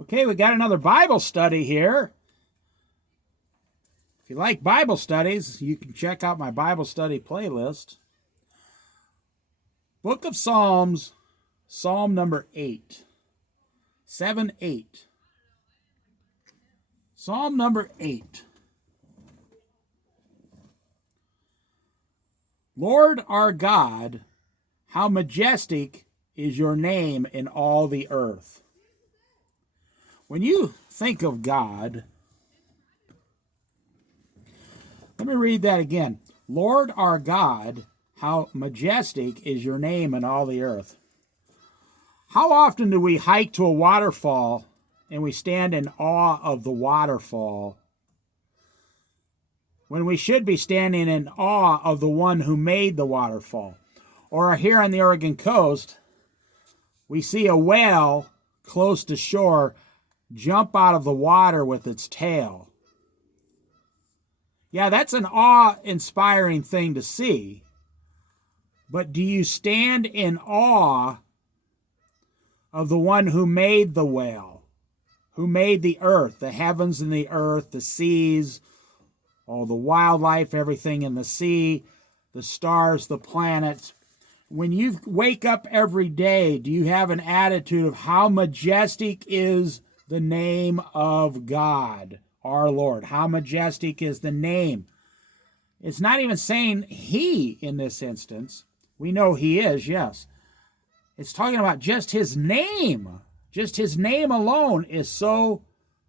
Okay, we got another Bible study here. If you like Bible studies, you can check out my Bible study playlist. Book of Psalms, Psalm number 8. 7-8. Psalm number 8. Lord our God, how majestic is your name in all the earth. When you think of God, let me read that again. Lord our God, how majestic is your name in all the earth. How often do we hike to a waterfall and we stand in awe of the waterfall when we should be standing in awe of the one who made the waterfall? Or here on the Oregon coast, we see a whale close to shore jump out of the water with its tail. Yeah, that's an awe-inspiring thing to see. But do you stand in awe of the one who made the whale, who made the earth, the heavens and the earth, the seas, all the wildlife, everything in the sea, the stars, the planets? When you wake up every day, do you have an attitude of how majestic is the name of God, our Lord? How majestic is the name? It's not even saying he in this instance. We know he is, yes. It's talking about just his name. Just his name alone is so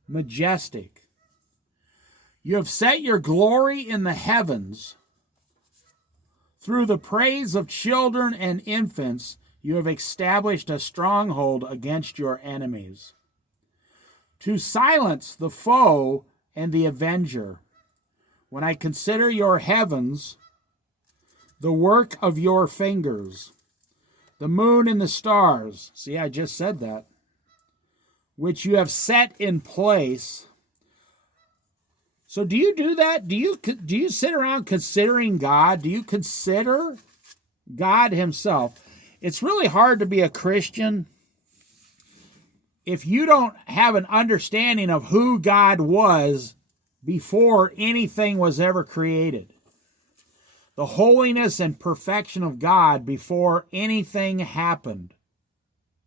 majestic. You have set your glory in the heavens. Through the praise of children and infants, you have established a stronghold against your enemies, to silence the foe and the avenger. When I consider your heavens, the work of your fingers, the moon and the stars, see, I just said that, which you have set in place. So do you do that? Do you sit around considering God? Do you consider God himself? It's really hard to be a Christian if you don't have an understanding of who God was before anything was ever created. The holiness and perfection of God before anything happened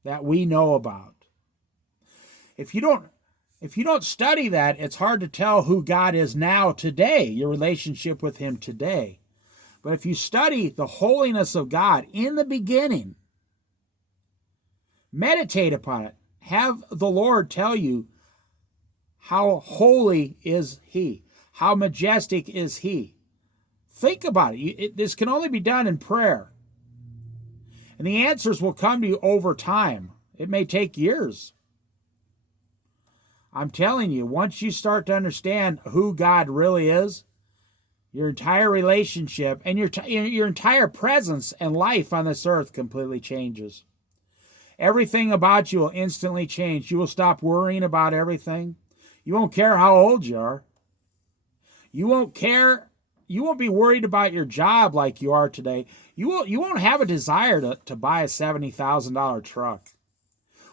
that we know about. If you don't study that, it's hard to tell who God is now today, your relationship with him today. But if you study the holiness of God in the beginning, meditate upon it, have the Lord tell you how holy is he, how majestic is he. Think about it. This can only be done in prayer. And the answers will come to you over time. It may take years. I'm telling you, once you start to understand who God really is, your entire relationship and your entire presence and life on this earth completely changes. Everything about you will instantly change. You will stop worrying about everything. You won't care how old you are. You won't be worried about your job like you are today. You won't have a desire to buy a $70,000 truck.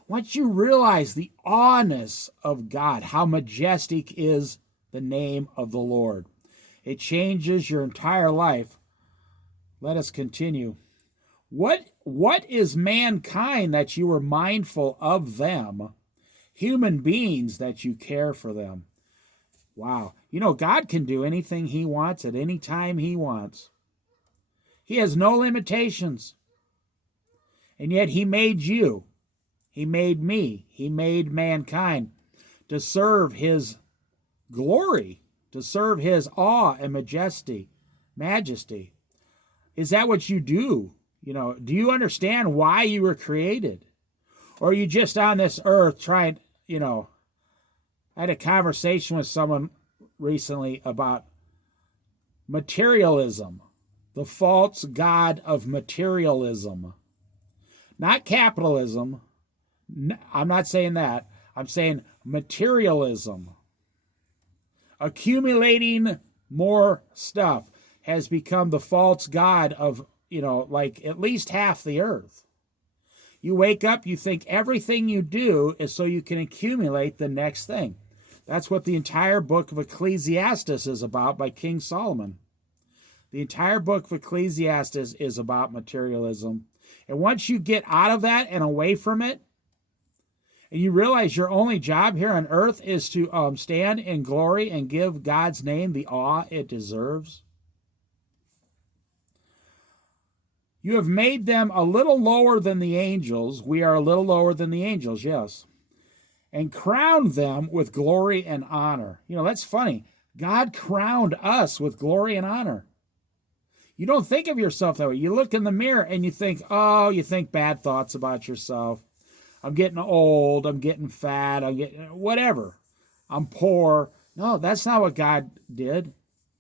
Once you realize the awness of God, how majestic is the name of the Lord, it changes your entire life. Let us continue. What is mankind that you are mindful of them? Human beings that you care for them. Wow. You know, God can do anything he wants at any time he wants. He has no limitations. And yet he made you. He made me. He made mankind to serve his glory, to serve his awe and majesty. Is that what you do? You know, do you understand why you were created? Or are you just on this earth trying, I had a conversation with someone recently about materialism, the false god of materialism. Not capitalism. I'm not saying that. I'm saying materialism. Accumulating more stuff has become the false god of, like at least half the earth. You wake up, you think everything you do is so you can accumulate the next thing. That's what the entire book of Ecclesiastes is about by King Solomon. The entire book of Ecclesiastes is about materialism. And once you get out of that and away from it, and you realize your only job here on earth is to stand in glory and give God's name the awe it deserves. You have made them a little lower than the angels. We are a little lower than the angels, yes. And crowned them with glory and honor. You know, that's funny. God crowned us with glory and honor. You don't think of yourself that way. You look in the mirror and you think bad thoughts about yourself. I'm getting old. I'm getting fat. I'm getting whatever. I'm poor. No, that's not what God did.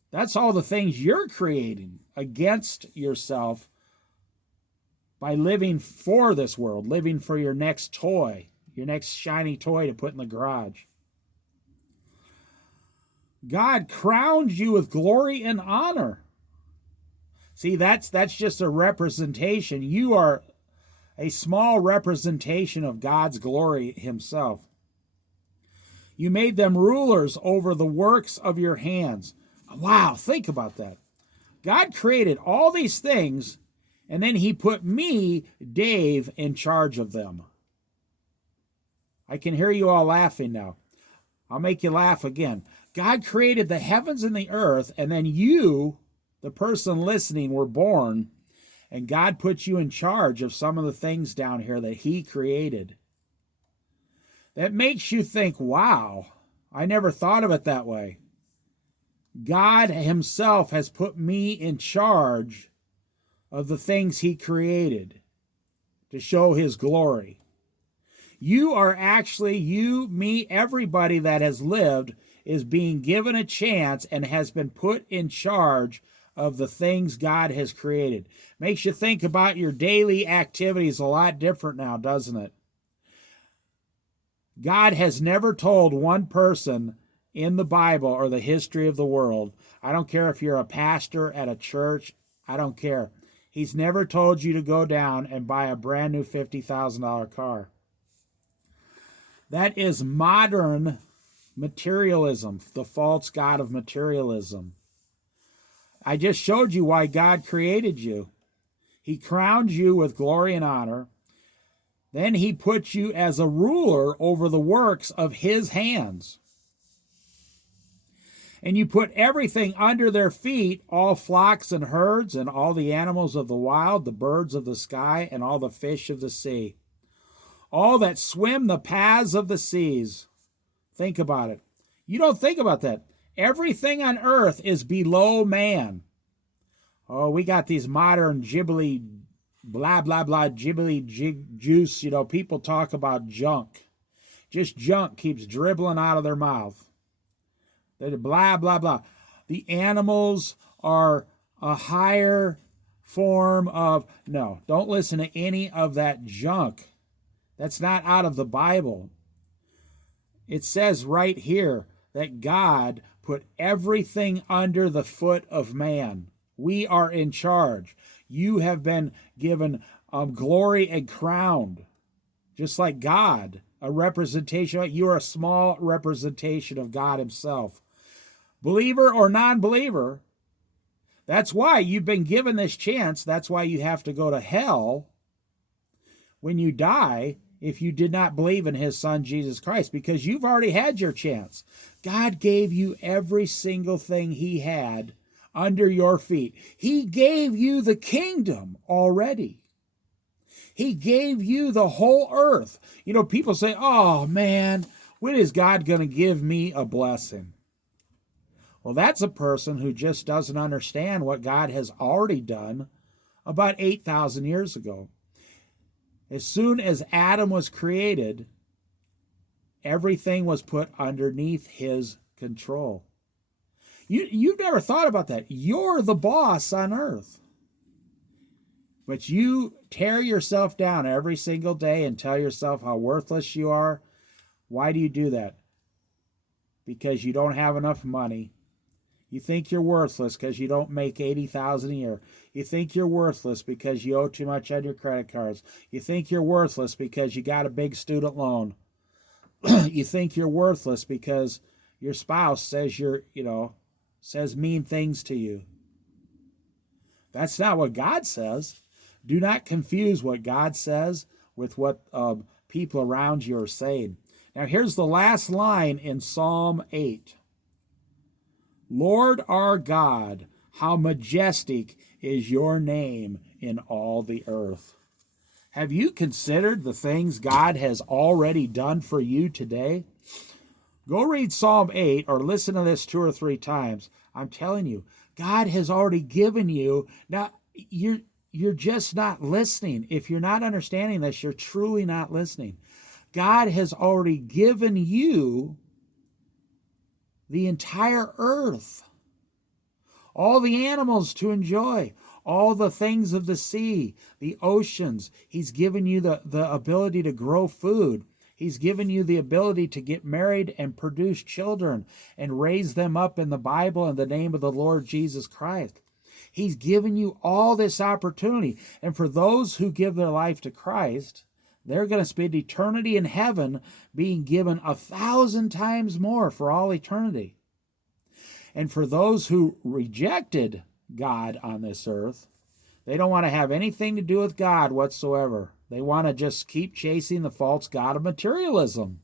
That's all the things you're creating against yourself by living for this world, living for your next toy, your next shiny toy to put in the garage. God crowned you with glory and honor. See, that's just a representation. You are a small representation of God's glory himself. You made them rulers over the works of your hands. Wow, think about that. God created all these things, and then he put me, Dave, in charge of them. I can hear you all laughing now. I'll make you laugh again. God created the heavens and the earth, and then you, the person listening, were born, and God put you in charge of some of the things down here that he created. That makes you think, wow, I never thought of it that way. God himself has put me in charge of the things he created to show his glory. You are actually, you, me, everybody that has lived is being given a chance and has been put in charge of the things God has created. Makes you think about your daily activities a lot different now, doesn't it? God has never told one person in the Bible or the history of the world, I don't care if you're a pastor at a church, I don't care. He's never told you to go down and buy a brand new $50,000 car. That is modern materialism, the false god of materialism. I just showed you why God created you. He crowned you with glory and honor. Then he put you as a ruler over the works of his hands. And you put everything under their feet, all flocks and herds, and all the animals of the wild, the birds of the sky, and all the fish of the sea. All that swim the paths of the seas. Think about it. You don't think about that. Everything on earth is below man. Oh, we got these modern jibbly, blah, blah, blah, jibbly juice. You know, people talk about junk. Just junk keeps dribbling out of their mouth. They're blah, blah, blah. The animals are a higher form of... No, don't listen to any of that junk. That's not out of the Bible. It says right here that God put everything under the foot of man. We are in charge. You have been given glory and crowned, just like God, a representation. You are a small representation of God himself. Believer or non-believer, that's why you've been given this chance. That's why you have to go to hell when you die if you did not believe in his son, Jesus Christ, because you've already had your chance. God gave you every single thing he had under your feet. He gave you the kingdom already. He gave you the whole earth. You know, people say, oh man, when is God going to give me a blessing? Well, that's a person who just doesn't understand what God has already done about 8,000 years ago. As soon as Adam was created, everything was put underneath his control. You've never thought about that. You're the boss on earth. But you tear yourself down every single day and tell yourself how worthless you are. Why do you do that? Because you don't have enough money. You think you're worthless because you don't make $80,000 a year. You think you're worthless because you owe too much on your credit cards. You think you're worthless because you got a big student loan. You think you're worthless because your spouse says says mean things to you. That's not what God says. Do not confuse what God says with what people around you are saying. Now here's the last line in Psalm 8. Lord our God, how majestic is your name in all the earth. Have you considered the things God has already done for you today? Go read Psalm 8 or listen to this 2 or 3 times. I'm telling you, God has already given you. Now, you're just not listening. If you're not understanding this, you're truly not listening. God has already given you the entire earth, all the animals to enjoy, all the things of the sea, the oceans. He's given you the ability to grow food. He's given you the ability to get married and produce children and raise them up in the Bible in the name of the Lord Jesus Christ. He's given you all this opportunity. And for those who give their life to Christ, they're going to spend eternity in heaven being given 1,000 times more for all eternity. And for those who rejected God on this earth, they don't want to have anything to do with God whatsoever. They want to just keep chasing the false god of materialism.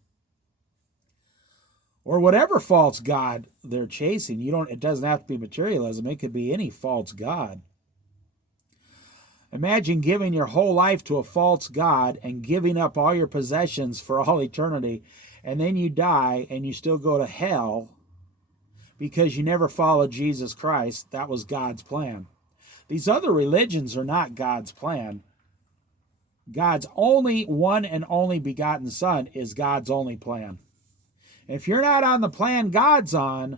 Or whatever false god they're chasing. It doesn't have to be materialism. It could be any false god. Imagine giving your whole life to a false god and giving up all your possessions for all eternity, and then you die and you still go to hell because you never followed Jesus Christ. That was God's plan. These other religions are not God's plan. God's only one and only begotten Son is God's only plan. If you're not on the plan God's on,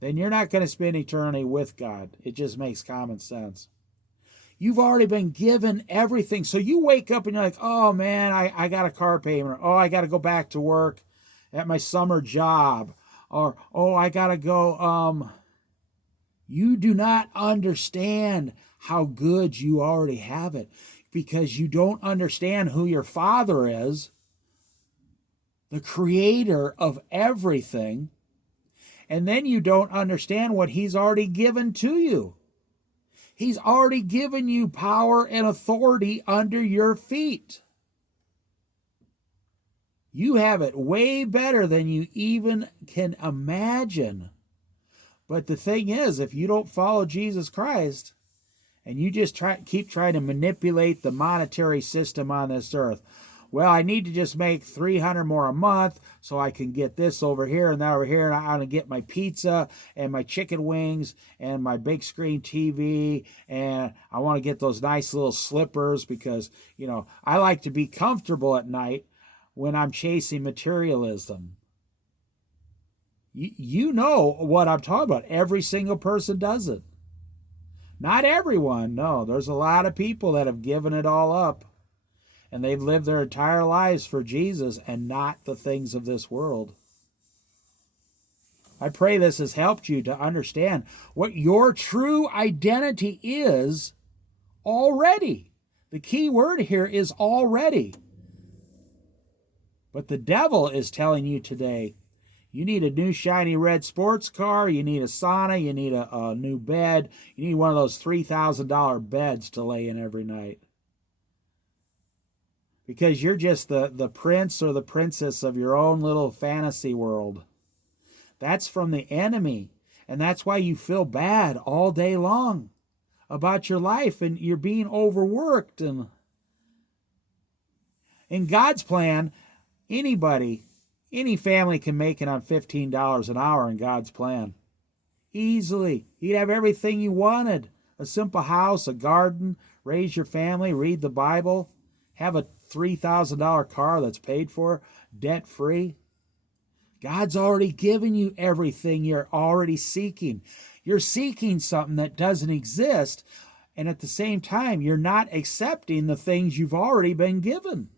then you're not going to spend eternity with God. It just makes common sense. You've already been given everything. So you wake up and you're like, oh man, I got a car payment. Or, oh, I got to go back to work at my summer job. Or, oh, I got to go. You do not understand how good you already have it because you don't understand who your Father is, the creator of everything. And then you don't understand what He's already given to you. He's already given you power and authority under your feet. You have it way better than you even can imagine. But the thing is, if you don't follow Jesus Christ and you just keep trying to manipulate the monetary system on this earth, well, I need to just make $300 more a month so I can get this over here and that over here, and I'm going to get my pizza and my chicken wings and my big screen TV, and I want to get those nice little slippers because, I like to be comfortable at night when I'm chasing materialism. You know what I'm talking about. Every single person does it. Not everyone, no. There's a lot of people that have given it all up. And they've lived their entire lives for Jesus and not the things of this world. I pray this has helped you to understand what your true identity is already. The key word here is already. But the devil is telling you today, you need a new shiny red sports car, you need a sauna, you need a new bed, you need one of those $3,000 beds to lay in every night. Because you're just the prince or the princess of your own little fantasy world. That's from the enemy. And that's why you feel bad all day long about your life and you're being overworked. And in God's plan, any family can make it on $15 an hour in God's plan. Easily. You'd have everything you wanted. A simple house, a garden, raise your family, read the Bible, have a $3,000 car that's paid for, debt-free. God's already given you everything you're already seeking. You're seeking something that doesn't exist, and at the same time, you're not accepting the things you've already been given.